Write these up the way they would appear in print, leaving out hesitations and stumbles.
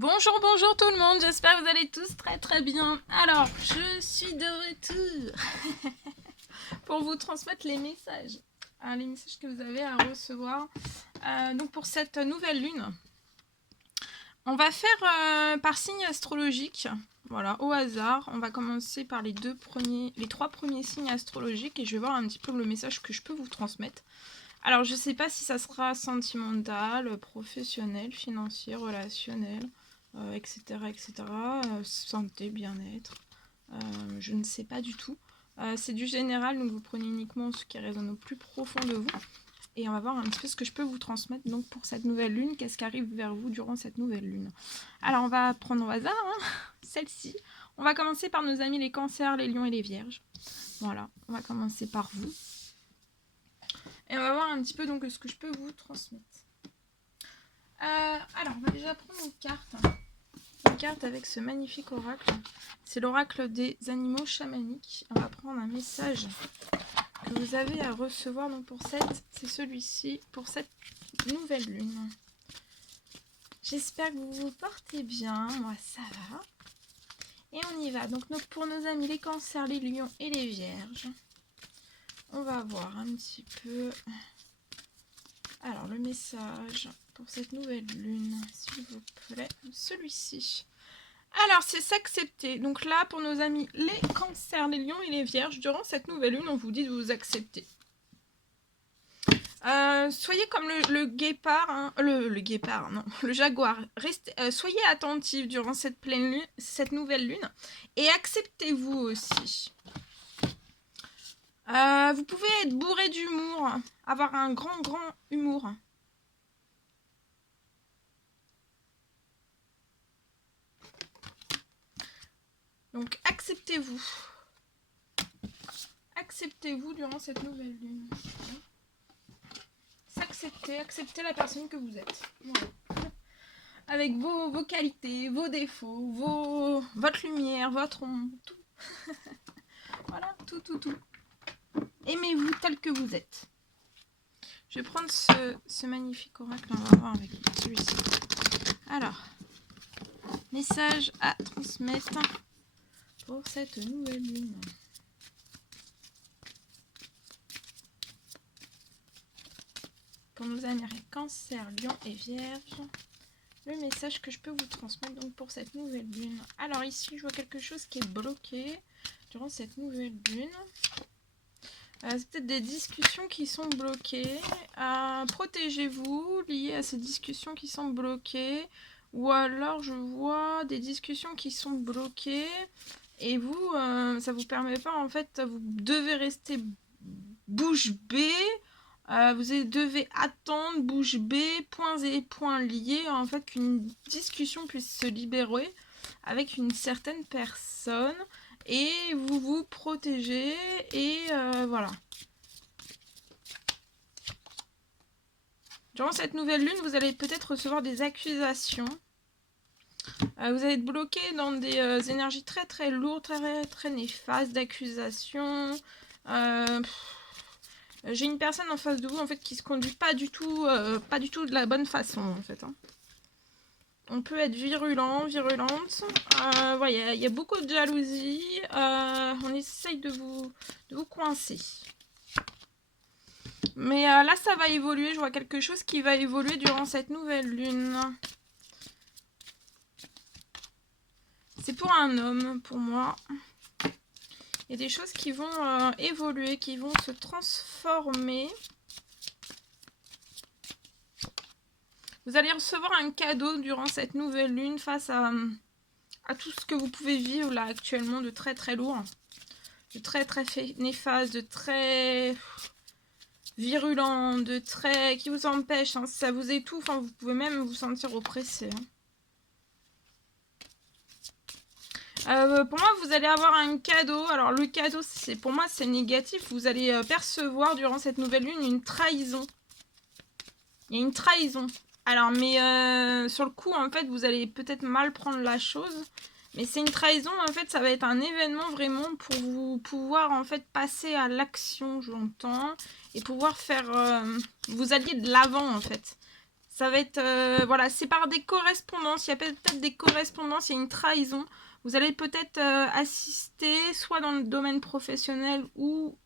Bonjour, bonjour tout le monde, j'espère que vous allez tous très très bien. Alors, je suis de retour pour vous transmettre les messages que vous avez à recevoir. Donc pour cette nouvelle lune, on va faire par signe astrologique, voilà, au hasard. On va commencer par les trois premiers signes astrologiques et je vais voir un petit peu le message que je peux vous transmettre. Alors, je ne sais pas si ça sera sentimental, professionnel, financier, relationnel, etc., etc. Santé, bien-être. Je ne sais pas du tout. C'est du général, donc vous prenez uniquement ce qui résonne au plus profond de vous. Et on va voir un petit peu ce que je peux vous transmettre donc pour cette nouvelle lune. Qu'est-ce qui arrive vers vous durant cette nouvelle lune? Alors, on va prendre au hasard celle-ci. On va commencer par nos amis les cancers, les lions et les vierges. Voilà, on va commencer par vous. Et on va voir un petit peu donc ce que je peux vous transmettre. Alors, on va déjà prendre une carte. Une carte avec ce magnifique oracle. C'est l'oracle des animaux chamaniques. On va prendre un message que vous avez à recevoir donc pour c'est celui-ci, pour cette nouvelle lune. J'espère que vous vous portez bien. Moi, ça va. Et on y va. Donc, pour nos amis les cancers, les lions et les vierges, on va voir un petit peu... Alors, le message pour cette nouvelle lune, s'il vous plaît, celui-ci. Alors, c'est s'accepter. Donc là, pour nos amis les cancers, les lions et les vierges, durant cette nouvelle lune, on vous dit de vous accepter. Soyez comme le guépard, hein, le guépard, non, le jaguar. Soyez attentifs durant cette pleine lune, cette nouvelle lune, et acceptez-vous aussi. Vous pouvez être bourré d'humour, avoir un grand humour. Donc acceptez-vous. Acceptez-vous durant cette nouvelle lune. S'accepter, accepter la personne que vous êtes. Voilà. Avec vos qualités, vos défauts, votre lumière, votre ombre, tout. Voilà, tout. Aimez-vous tel que vous êtes. Je vais prendre ce magnifique oracle, on va voir avec celui-ci. Alors, message à transmettre pour cette nouvelle lune. Pour nos amis Cancer, Lion et Vierge, le message que je peux vous transmettre donc pour cette nouvelle lune. Alors ici, je vois quelque chose qui est bloqué durant cette nouvelle lune. C'est peut-être des discussions qui sont bloquées. Protégez-vous liées à ces discussions qui sont bloquées. Ou alors je vois des discussions qui sont bloquées. Et vous, ça vous permet pas, en fait, vous devez rester bouche bée. Vous devez attendre bouche bée, points et points liés, en fait, qu'une discussion puisse se libérer avec une certaine personne. Et vous vous protégez et voilà. Durant cette nouvelle lune, vous allez peut-être recevoir des accusations. Vous allez être bloqué dans des énergies très lourdes, très néfastes d'accusations. J'ai une personne en face de vous en fait qui se conduit pas du tout de la bonne façon en fait. Hein. On peut être virulente. Voilà, il y a beaucoup de jalousie. On essaye de vous coincer. Mais là, ça va évoluer. Je vois quelque chose qui va évoluer durant cette nouvelle lune. C'est pour un homme, pour moi. Il y a des choses qui vont évoluer, qui vont se transformer. Vous allez recevoir un cadeau durant cette nouvelle lune face à tout ce que vous pouvez vivre là actuellement de très lourd. De très néfaste, de très virulent, de très qui vous empêche, hein, ça vous étouffe, hein, vous pouvez même vous sentir oppressé. Pour moi, vous allez avoir un cadeau. Alors le cadeau, pour moi, c'est négatif. Vous allez percevoir durant cette nouvelle lune une trahison. Il y a une trahison. Alors, mais sur le coup, en fait, vous allez peut-être mal prendre la chose. Mais c'est une trahison, en fait, ça va être un événement vraiment pour vous pouvoir, en fait, passer à l'action, j'entends. Et pouvoir faire... vous alliez de l'avant, en fait. Ça va être, voilà, c'est par des correspondances. Il y a peut-être des correspondances, il y a une trahison. Vous allez peut-être assister, soit dans le domaine professionnel ou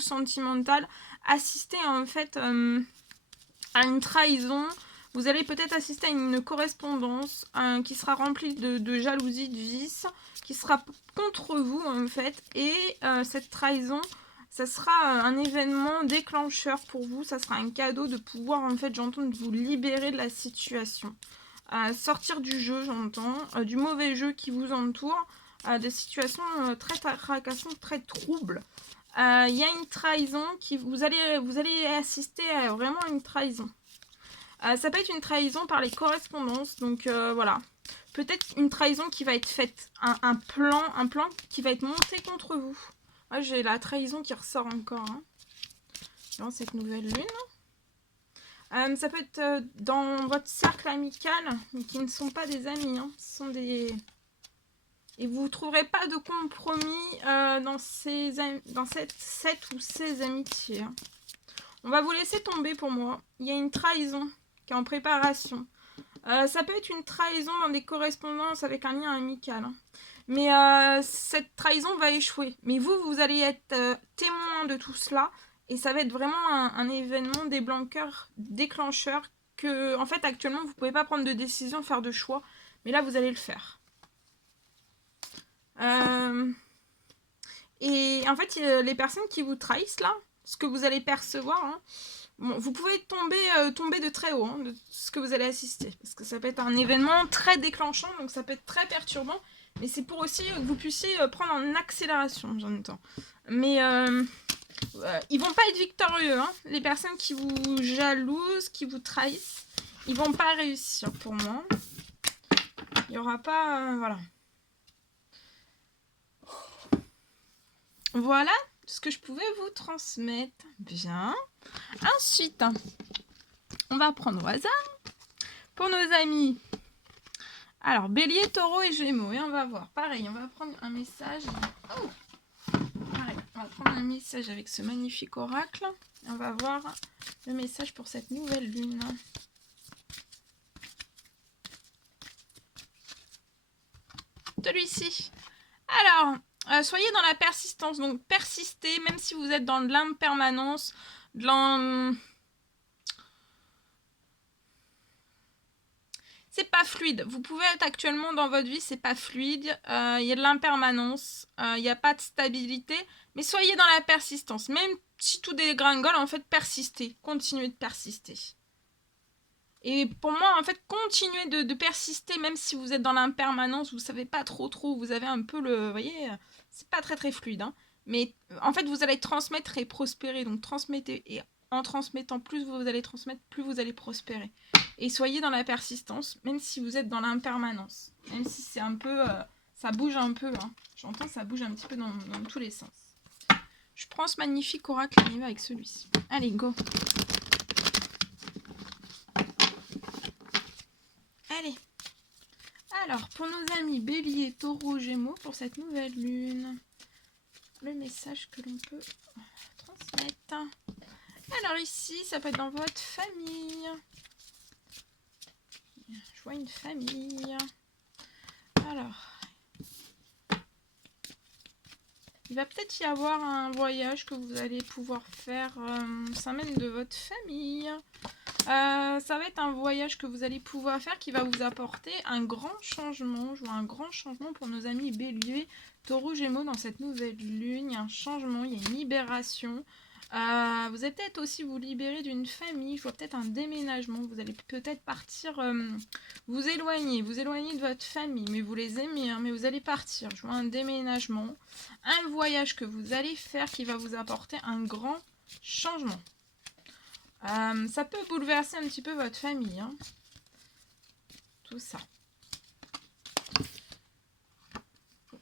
sentimental, assister en fait à une trahison. Vous allez peut-être assister à une correspondance qui sera remplie de jalousie, de vice, qui sera contre vous en fait. Et cette trahison, ça sera un événement déclencheur pour vous. Ça sera un cadeau de pouvoir en fait, j'entends, vous libérer de la situation. Sortir du jeu, j'entends, du mauvais jeu qui vous entoure, de situations très tracassantes, très troubles. Il y a une trahison qui vous allez assister à vraiment une trahison. Ça peut être une trahison par les correspondances, donc voilà. Peut-être une trahison qui va être faite, un plan qui va être monté contre vous. Moi, j'ai la trahison qui ressort encore dans cette nouvelle lune. Ça peut être dans votre cercle amical, mais qui ne sont pas des amis. Ce sont des... Et vous ne trouverez pas de compromis dans cette ou ces amitiés. On va vous laisser tomber pour moi. Il y a une trahison qui est en préparation. Ça peut être une trahison dans des correspondances avec un lien amical. Mais cette trahison va échouer. Mais vous allez être témoin de tout cela. Et ça va être vraiment un événement déclencheur que, en fait, actuellement, vous ne pouvez pas prendre de décision, faire de choix. Mais là, vous allez le faire. Et en fait, les personnes qui vous trahissent là, ce que vous allez percevoir, bon, vous pouvez tomber de très haut de ce que vous allez assister. Parce que ça peut être un événement très déclenchant, donc ça peut être très perturbant. Mais c'est pour aussi que vous puissiez prendre en accélération, en même temps. Mais ils vont pas être victorieux, les personnes qui vous jalousent, qui vous trahissent, ils vont pas réussir pour moi. Il n'y aura pas... voilà. Voilà ce que je pouvais vous transmettre. Bien. Ensuite, on va prendre au hasard pour nos amis. Alors, Bélier, Taureau et Gémeaux. Et on va voir. Pareil, on va prendre un message. Oh, pareil, on va prendre un message avec ce magnifique oracle. Et on va voir le message pour cette nouvelle lune. Celui-ci. Alors... soyez dans la persistance, donc persistez, même si vous êtes dans de l'impermanence, c'est pas fluide. Vous pouvez être actuellement dans votre vie, c'est pas fluide, il y a de l'impermanence, il n'y a pas de stabilité, mais soyez dans la persistance. Même si tout dégringole, en fait, persistez, continuez de persister. Et pour moi, en fait, continuez de persister, même si vous êtes dans l'impermanence, vous savez pas trop, vous avez un peu le... Vous voyez, c'est pas très fluide, mais en fait, vous allez transmettre et prospérer. Donc, transmettez, et en transmettant, plus vous allez transmettre, plus vous allez prospérer. Et soyez dans la persistance, même si vous êtes dans l'impermanence. Même si c'est un peu... ça bouge un peu, J'entends, ça bouge un petit peu dans tous les sens. Je prends ce magnifique oracle et on y va avec celui-ci. Allez, go! Allez, alors pour nos amis Bélier, Taureau, Gémeaux, pour cette nouvelle lune, le message que l'on peut transmettre. Alors ici, ça peut être dans votre famille. Je vois une famille. Alors, il va peut-être y avoir un voyage que vous allez pouvoir faire. Ça mène de votre famille. Ça va être un voyage que vous allez pouvoir faire qui va vous apporter un grand changement. Je vois un grand changement pour nos amis Bélier, Taureau, Gémeaux dans cette nouvelle lune. Il y a un changement, il y a une libération. Vous allez peut-être aussi vous libérer d'une famille. Je vois peut-être un déménagement. Vous allez peut-être partir, vous éloigner de votre famille. Mais vous les aimez, mais vous allez partir. Je vois un déménagement. Un voyage que vous allez faire qui va vous apporter un grand changement. Ça peut bouleverser un petit peu votre famille, tout ça.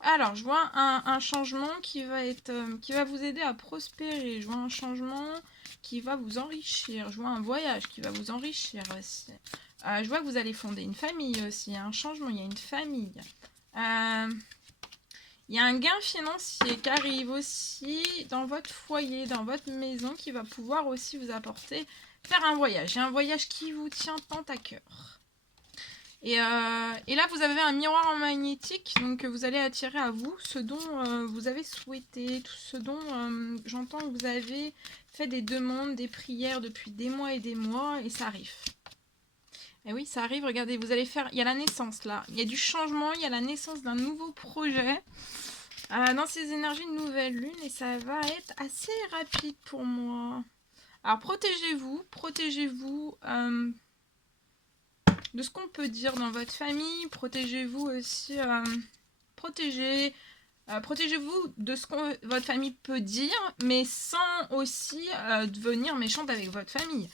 Alors, je vois un changement qui va vous aider à prospérer. Je vois un changement qui va vous enrichir. Je vois un voyage qui va vous enrichir aussi. Je vois que vous allez fonder une famille aussi. Il y a un changement, il y a une famille. Il y a un gain financier qui arrive aussi dans votre foyer, dans votre maison, qui va pouvoir aussi vous apporter faire un voyage. Il y a un voyage qui vous tient tant à cœur. Et là, vous avez un miroir magnétique, donc vous allez attirer à vous ce dont vous avez souhaité, tout ce dont j'entends que vous avez fait des demandes, des prières depuis des mois, et ça arrive. Et oui, ça arrive, regardez, vous allez faire, il y a la naissance là, il y a du changement, il y a la naissance d'un nouveau projet dans ces énergies de nouvelle lune, et ça va être assez rapide pour moi. Alors protégez-vous de ce qu'on peut dire dans votre famille, protégez-vous aussi, protégez-vous de ce que votre famille peut dire, mais sans aussi devenir méchante avec votre famille.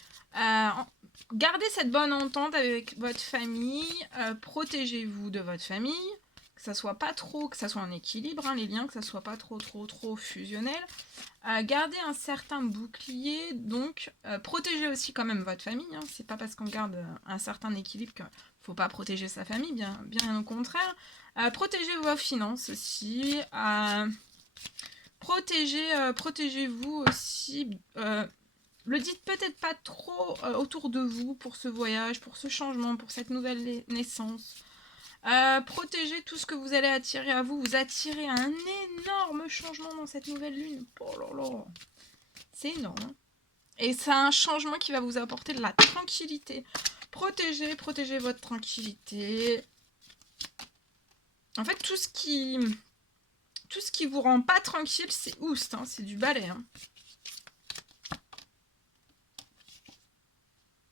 Gardez cette bonne entente avec votre famille, protégez-vous de votre famille, que ça soit pas trop, que ça soit en équilibre, hein, les liens, que ça soit pas trop fusionnel. Gardez un certain bouclier, donc protégez aussi quand même votre famille, hein. C'est pas parce qu'on garde un certain équilibre qu'il faut pas protéger sa famille, bien au contraire. Protégez vos finances aussi, protégez-vous aussi, le dites peut-être pas trop autour de vous pour ce voyage, pour ce changement, pour cette nouvelle naissance. Protégez tout ce que vous allez attirer à vous. Vous attirez un énorme changement dans cette nouvelle lune. Oh là là, c'est énorme. Hein, et c'est un changement qui va vous apporter de la tranquillité. Protégez votre tranquillité. En fait, tout ce qui vous rend pas tranquille, c'est oust, hein, c'est du balai. Hein.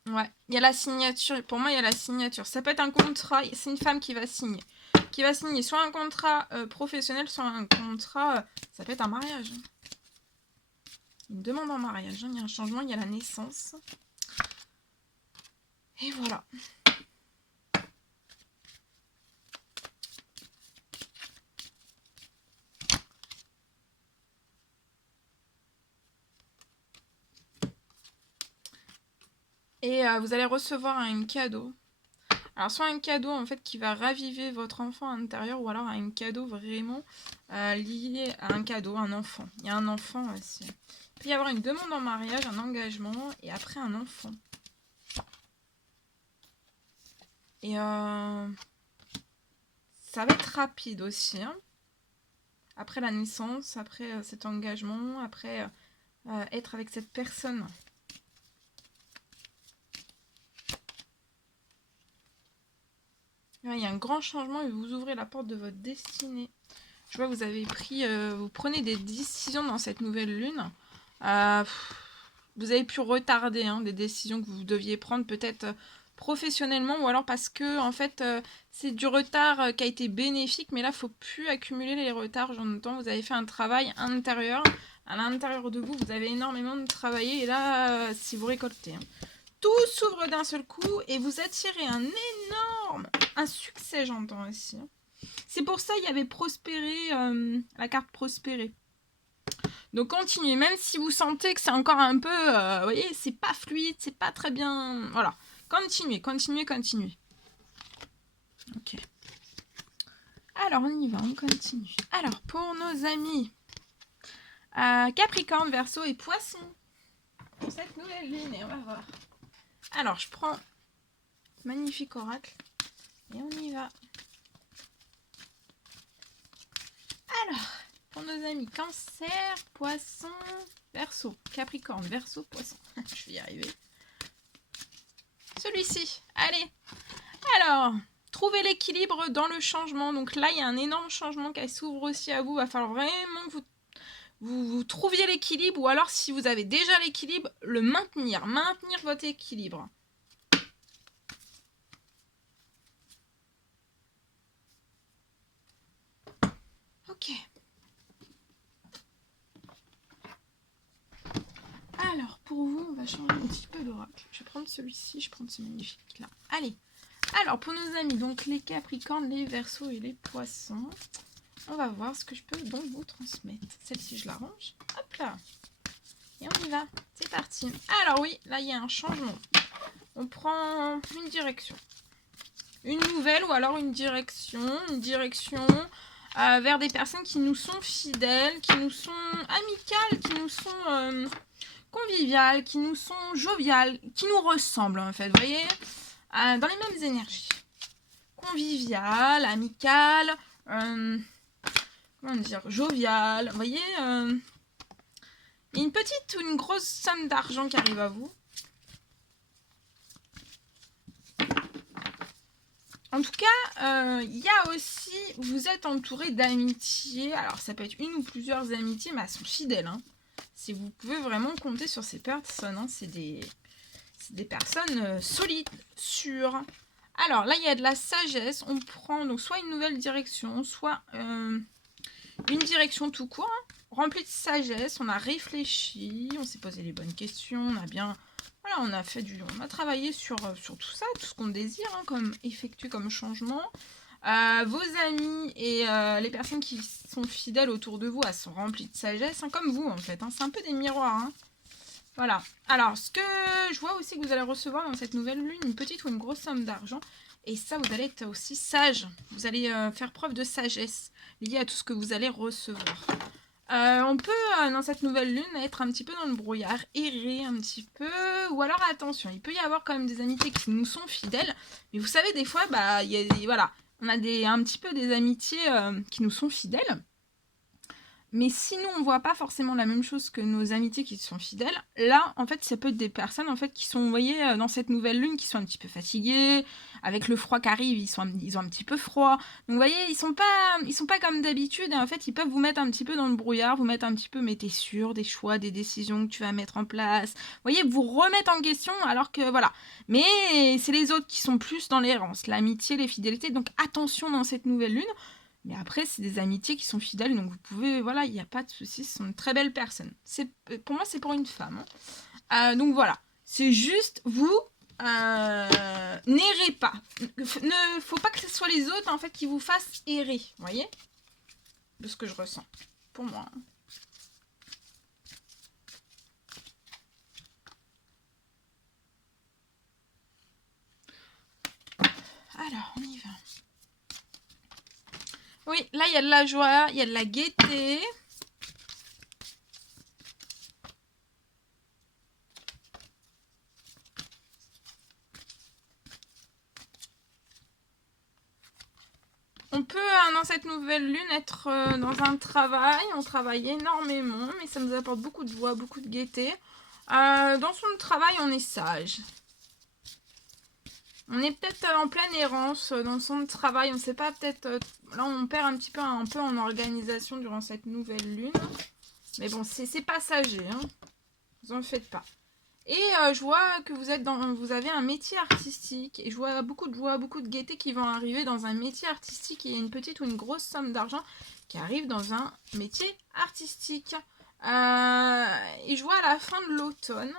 Ouais, il y a la signature. Pour moi, il y a la signature. Ça peut être un contrat. C'est une femme qui va signer. Qui va signer soit un contrat professionnel, soit un contrat... ça peut être un mariage. Une demande en mariage. Hein. Il y a un changement, il y a la naissance. Et voilà. Et vous allez recevoir un cadeau. Alors soit un cadeau en fait qui va raviver votre enfant à l'intérieur, ou alors un cadeau vraiment lié à un cadeau, un enfant. Il y a un enfant aussi. Il peut y avoir une demande en mariage, un engagement, et après un enfant. Et ça va être rapide aussi. Hein. Après la naissance, après cet engagement, après être avec cette personne. Il y a un grand changement et vous ouvrez la porte de votre destinée. Je vois que vous avez vous prenez des décisions dans cette nouvelle lune. Vous avez pu retarder des décisions que vous deviez prendre peut-être professionnellement, ou alors parce que en fait c'est du retard qui a été bénéfique, mais là il ne faut plus accumuler les retards. J'entends, vous avez fait un travail intérieur, à l'intérieur de vous, vous avez énormément de travaillé, et là si vous récoltez. Hein. Tout s'ouvre d'un seul coup et vous attirez un succès, j'entends aussi. C'est pour ça qu'il y avait prospérer, la carte prospérer. Donc continuez, même si vous sentez que c'est encore un peu, vous voyez, c'est pas fluide, c'est pas très bien. Voilà, continuez. Ok. Alors on y va, on continue. Alors pour nos amis Capricorne, Verseau et Poisson, pour cette nouvelle lune, et on va voir. Alors je prends magnifique oracle et on y va. Alors, pour nos amis Cancer, Poisson, Verseau, Capricorne, Verseau, Poisson. Je vais y arriver. Celui-ci, allez. Alors, trouvez l'équilibre dans le changement. Donc là, il y a un énorme changement qui s'ouvre aussi à vous. Il va falloir vraiment que vous trouviez l'équilibre, ou alors si vous avez déjà l'équilibre, le maintenir votre équilibre. Ok. Alors, pour vous, on va changer un petit peu d'oracle. Je vais prendre celui-ci, je vais prendre ce magnifique là. Allez. Alors, pour nos amis, donc les Capricornes, les Verseaux et les Poissons, on va voir ce que je peux donc vous transmettre. Celle-ci, je la range. Hop là. Et on y va. C'est parti. Alors oui, là, il y a un changement. On prend une direction. Une nouvelle, ou alors une direction vers des personnes qui nous sont fidèles, qui nous sont amicales, qui nous sont conviviales, qui nous sont joviales, qui nous ressemblent en fait, vous voyez, dans les mêmes énergies. Conviviales, amicales, comment dire, joviales, vous voyez, il y a une petite ou une grosse somme d'argent qui arrive à vous. En tout cas, il y a aussi, vous êtes entouré d'amitiés. Alors, ça peut être une ou plusieurs amitiés, mais elles sont fidèles. Hein. Si vous pouvez vraiment compter sur ces personnes, hein, c'est des personnes solides, sûres. Alors, là, il y a de la sagesse. On prend donc soit une nouvelle direction, soit une direction tout court, hein, remplie de sagesse. On a réfléchi, on s'est posé les bonnes questions, on a bien... Voilà, on a travaillé sur tout ça, tout ce qu'on désire, hein, comme effectuer comme changement. Vos amis et les personnes qui sont fidèles autour de vous, elles sont remplies de sagesse, hein, comme vous en fait. Hein, c'est un peu des miroirs. Hein. Voilà. Alors, ce que je vois aussi que vous allez recevoir dans cette nouvelle lune, une petite ou une grosse somme d'argent. Et ça, vous allez être aussi sage. Vous allez faire preuve de sagesse liée à tout ce que vous allez recevoir. On peut, dans cette nouvelle lune, être un petit peu dans le brouillard, errer un petit peu, ou alors attention, il peut y avoir quand même des amitiés qui nous sont fidèles, mais vous savez, des fois, bah, voilà, on a un petit peu des amitiés qui nous sont fidèles, mais si nous, on voit pas forcément la même chose que nos amitiés qui sont fidèles, là, en fait, ça peut être des personnes, en fait, qui sont, vous voyez, dans cette nouvelle lune, qui sont un petit peu fatiguées, avec le froid qui arrive, ils ont un petit peu froid. Donc, vous voyez, ils sont pas comme d'habitude, et en fait, ils peuvent vous mettre un petit peu dans le brouillard, vous mettre un petit peu, mais t'es sûr des choix, des décisions que tu vas mettre en place. Vous voyez, vous remettre en question, alors que, voilà. Mais c'est les autres qui sont plus dans l'errance, l'amitié, les fidélités. Donc, attention dans cette nouvelle lune. Mais après, c'est des amitiés qui sont fidèles, donc vous pouvez, voilà, il n'y a pas de souci, ce sont de très belles personnes. Pour moi, c'est pour une femme. Hein. Donc voilà, c'est juste, vous, n'errez pas. Ne faut pas que ce soit les autres, en fait, qui vous fassent errer, vous voyez, de ce que je ressens, pour moi. Hein. Alors, on y va. Oui, là, il y a de la joie, il y a de la gaieté. On peut, dans cette nouvelle lune, être dans un travail. On travaille énormément, mais ça nous apporte beaucoup de joie, beaucoup de gaieté. Dans son travail, on est sage. On est peut-être en pleine errance dans son travail. On ne sait pas, peut-être... là, on perd un petit peu un peu en organisation durant cette nouvelle lune. Mais bon, c'est passager. Hein. Vous en faites pas. Et je vois que vous avez un métier artistique. Et je vois beaucoup de joie, beaucoup de gaieté qui vont arriver dans un métier artistique. Et il y a une petite ou une grosse somme d'argent qui arrive dans un métier artistique. Et je vois à la fin de l'automne...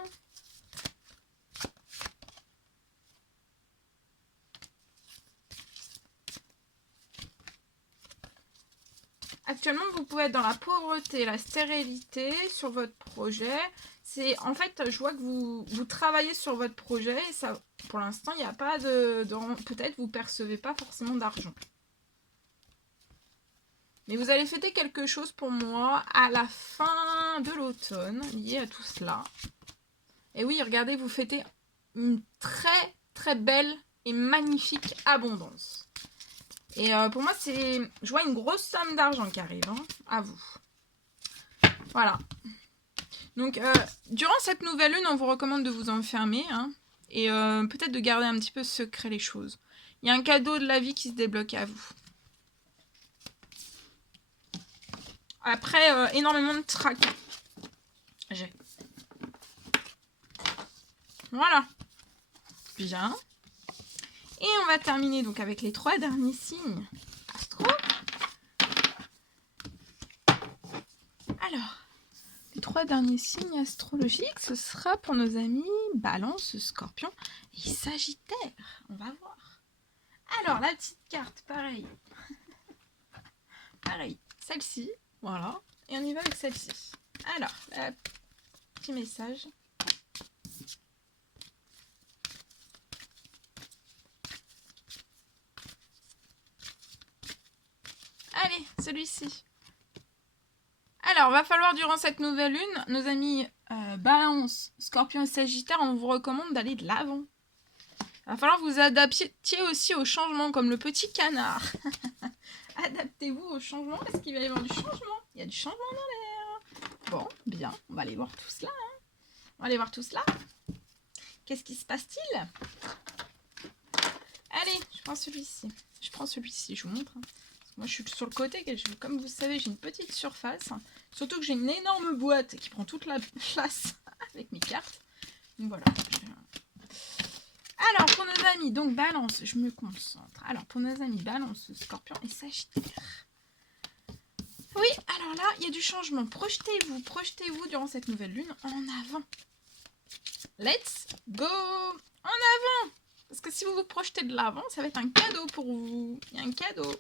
Actuellement, vous pouvez être dans la pauvreté, la stérilité sur votre projet. En fait, je vois que vous travaillez sur votre projet et ça, pour l'instant, il n'y a pas peut-être vous percevez pas forcément d'argent. Mais vous allez fêter quelque chose pour moi à la fin de l'automne, lié à tout cela. Et oui, regardez, vous fêtez une très très belle et magnifique abondance. Et pour moi, je vois une grosse somme d'argent qui arrive hein, à vous. Voilà. Donc, durant cette nouvelle lune, on vous recommande de vous enfermer hein, et peut-être de garder un petit peu secret les choses. Il y a un cadeau de la vie qui se débloque à vous. Après, énormément de tracas. Voilà. Bien. Et on va terminer donc avec les 3 derniers signes astro. Alors, les 3 derniers signes astrologiques, ce sera pour nos amis Balance, Scorpion et Sagittaire. On va voir. Alors, la petite carte, pareil. Pareil, celle-ci, voilà. Et on y va avec celle-ci. Alors, petit message. Allez, celui-ci. Alors, va falloir durant cette nouvelle lune, nos amis Balance, Scorpion et Sagittaire, on vous recommande d'aller de l'avant. Il va falloir vous adapter aussi aux changements, comme le petit canard. Adaptez-vous au changement parce qu'il va y avoir du changement. Il y a du changement dans l'air. Bon, bien, on va aller voir tout cela. Hein. On va aller voir tout cela. Qu'est-ce qui se passe-t-il? Allez, je prends celui-ci. Je prends celui-ci, je vous montre. Hein. Moi, je suis sur le côté. Comme vous savez, j'ai une petite surface. Surtout que j'ai une énorme boîte qui prend toute la place avec mes cartes. Donc voilà. Alors, pour nos amis, donc Balance, je me concentre. Alors, pour nos amis, Balance, Scorpion et Sagittaire. Oui, alors là, il y a du changement. Projetez-vous durant cette nouvelle lune en avant. Let's go! En avant! Parce que si vous vous projetez de l'avant, ça va être un cadeau pour vous. Il y a un cadeau.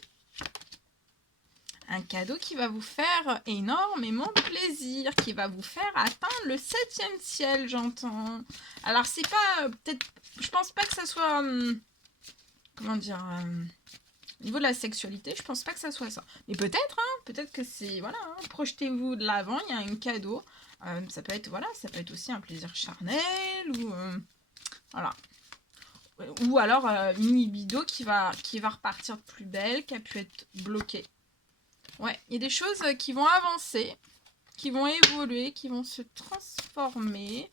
Un cadeau qui va vous faire énormément plaisir, qui va vous faire atteindre le 7e ciel, j'entends. Alors, c'est pas... peut-être... Je pense pas que ça soit... comment dire... au niveau de la sexualité, je pense pas que ça soit ça. Mais peut-être, hein, peut-être que c'est... Voilà, hein, projetez-vous de l'avant, il y a un cadeau. Ça peut être, voilà, ça peut être aussi un plaisir charnel, ou... voilà. Ou alors une libido qui va repartir de plus belle, qui a pu être bloquée. Ouais, il y a des choses qui vont avancer, qui vont évoluer, qui vont se transformer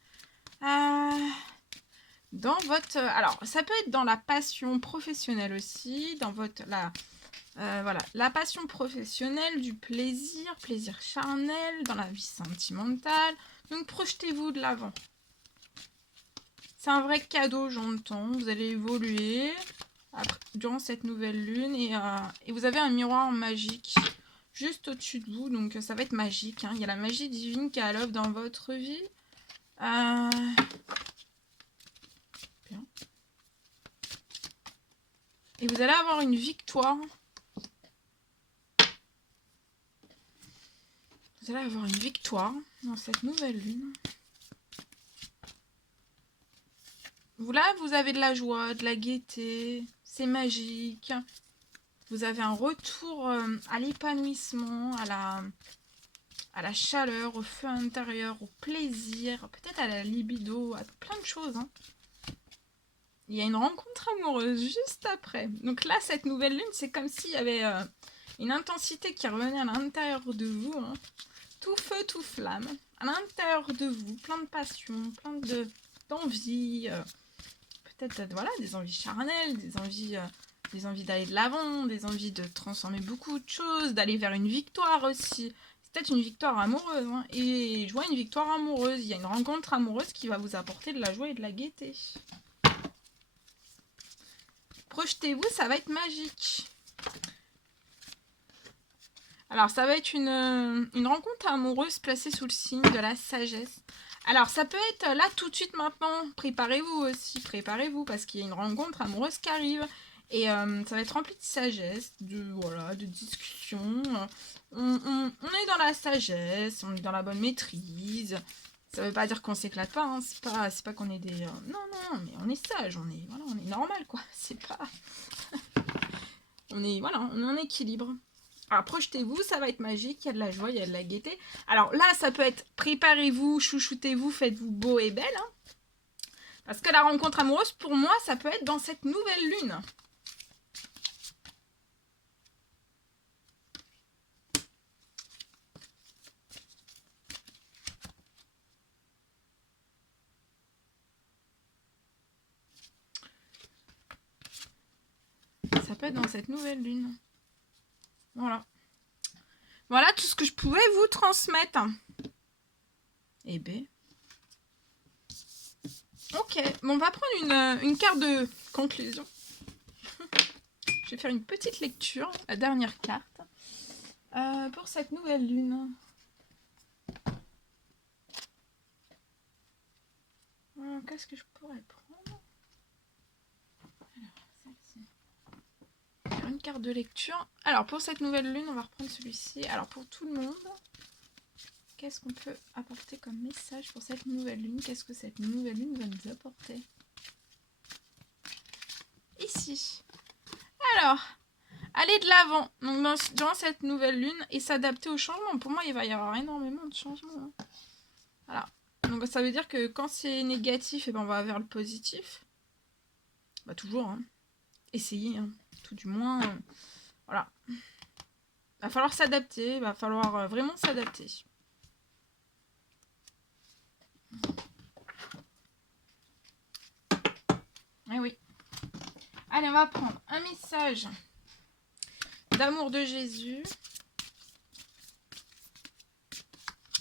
dans votre... alors, ça peut être dans la passion professionnelle aussi, dans votre... voilà, la passion professionnelle, du plaisir charnel, dans la vie sentimentale. Donc, projetez-vous de l'avant. C'est un vrai cadeau, j'entends. Vous allez évoluer durant cette nouvelle lune et vous avez un miroir magique juste au-dessus de vous, donc ça va être magique. Hein. Il y a la magie divine qui est à l'œuvre dans votre vie. Bien. Et vous allez avoir une victoire. Vous allez avoir une victoire dans cette nouvelle lune. Là, vous avez de la joie, de la gaieté. C'est magique. Vous avez un retour à l'épanouissement, à la chaleur, au feu intérieur, au plaisir, peut-être à la libido, à plein de choses. Hein. Il y a une rencontre amoureuse juste après. Donc là, cette nouvelle lune, c'est comme s'il y avait une intensité qui revenait à l'intérieur de vous. Hein. Tout feu, tout flamme. À l'intérieur de vous, plein de passion, plein d'envie. Peut-être voilà, des envies charnelles, des envies d'aller de l'avant, des envies de transformer beaucoup de choses, d'aller vers une victoire aussi. C'est peut-être une victoire amoureuse. Hein. Et je vois une victoire amoureuse. Il y a une rencontre amoureuse qui va vous apporter de la joie et de la gaieté. Projetez-vous, ça va être magique. Alors, ça va être une rencontre amoureuse placée sous le signe de la sagesse. Alors, ça peut être là tout de suite maintenant. Préparez-vous aussi, préparez-vous, parce qu'il y a une rencontre amoureuse qui arrive. Et ça va être rempli de sagesse, de discussion. On est dans la sagesse, on est dans la bonne maîtrise. Ça veut pas dire qu'on s'éclate pas, hein. C'est pas qu'on est des... non, mais on est sage, on est normal, quoi. C'est pas... on est en équilibre. Alors, projetez-vous, ça va être magique, il y a de la joie, il y a de la gaieté. Alors là, ça peut être préparez-vous, chouchoutez-vous, faites-vous beau et belle. Hein. Parce que la rencontre amoureuse, pour moi, ça peut être dans cette nouvelle lune. Ça peut être dans cette nouvelle lune. Voilà. Voilà tout ce que je pouvais vous transmettre. Eh ben. Ok. Bon, on va prendre une carte de conclusion. Je vais faire une petite lecture. La dernière carte. Pour cette nouvelle lune. Qu'est-ce que je pourrais prendre? Alors, celle-ci. Une carte de lecture. Alors, pour cette nouvelle lune, on va reprendre celui-ci. Alors, pour tout le monde, qu'est-ce qu'on peut apporter comme message pour cette nouvelle lune? Qu'est-ce que cette nouvelle lune va nous apporter? Ici. Alors, aller de l'avant. Donc, durant cette nouvelle lune et s'adapter au changement. Pour moi, il va y avoir énormément de changements. Hein. Voilà. Donc ça veut dire que quand c'est négatif, et ben on va vers le positif. Bah toujours, hein. Essayez, hein. Tout du moins. Voilà. Va falloir s'adapter, va falloir vraiment s'adapter. Eh oui. Allez, on va prendre un message d'amour de Jésus.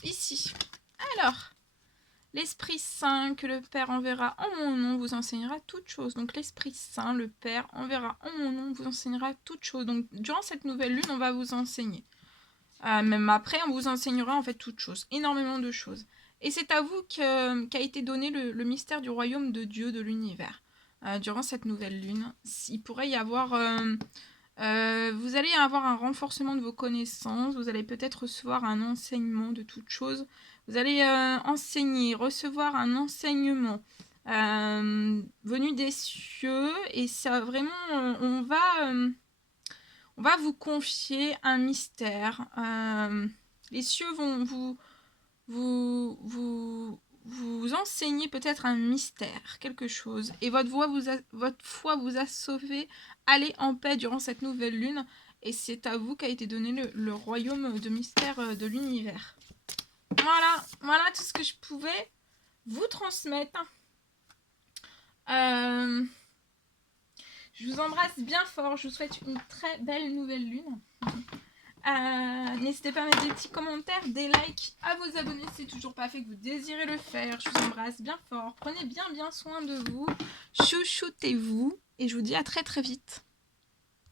Ici. Alors, l'Esprit Saint que le Père enverra en mon nom vous enseignera toutes choses. Donc l'Esprit Saint, le Père enverra en mon nom vous enseignera toutes choses. Donc durant cette nouvelle lune, on va vous enseigner. Même après, on vous enseignera en fait toutes choses. Énormément de choses. Et c'est à vous qu'a été donné le mystère du royaume de Dieu, de l'univers. Durant cette nouvelle lune, il pourrait y avoir... vous allez avoir un renforcement de vos connaissances, vous allez peut-être recevoir un enseignement de toutes choses, vous allez enseigner, recevoir un enseignement venu des cieux, et ça vraiment, on va vous confier un mystère. Les cieux vont vous enseigner peut-être un mystère, quelque chose, et votre foi vous a sauvé. Allez en paix durant cette nouvelle lune, et c'est à vous qu'a été donné le royaume de mystère de l'univers. Voilà tout ce que je pouvais vous transmettre. Je vous embrasse bien fort, je vous souhaite une très belle nouvelle lune. N'hésitez pas à mettre des petits commentaires, des likes, à vous abonner si c'est toujours pas fait, que vous désirez le faire. Je vous embrasse bien fort, prenez bien soin de vous, chouchoutez-vous, et je vous dis à très vite.